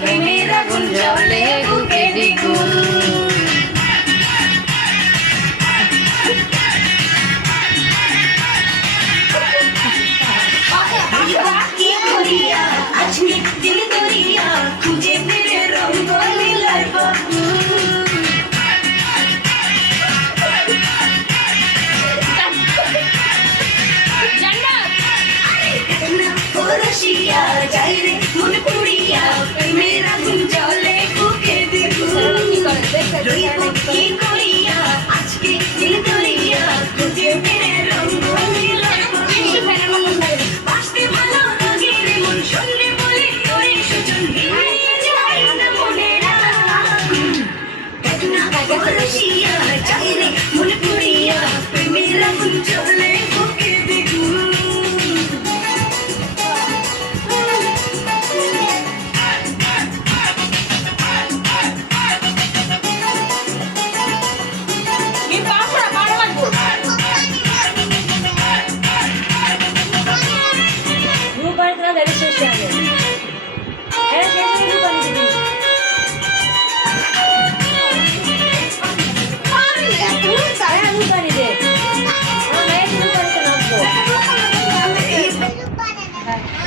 প্রেমের আগুন জ্বলে বুকে দ্বিগুণ। কি করিয়া আজকে দিল দরিয়া খুঁজে ফিরে রঙ নীলার বাবু। রসিয়া যাই রে মন পুড়িয়া প্রেমের আগুন জ্বলে বুকে দ্বিগুণ। রইব কি করিয়া আজকে দিল দরিয়া খুঁজে ফিরে রঙ নীলার বাবু। বাঁচতে ভালো লাগে রে মন শুনলে বলে ওরে সুজন নিয়ে যায় না মনের আগুন। রসিয়া যাই রে মন পুড়িয়া প্রেমের আগুন জ্বলে বুকে দ্বিগুণ। Grupo de Tradiciones Sociales.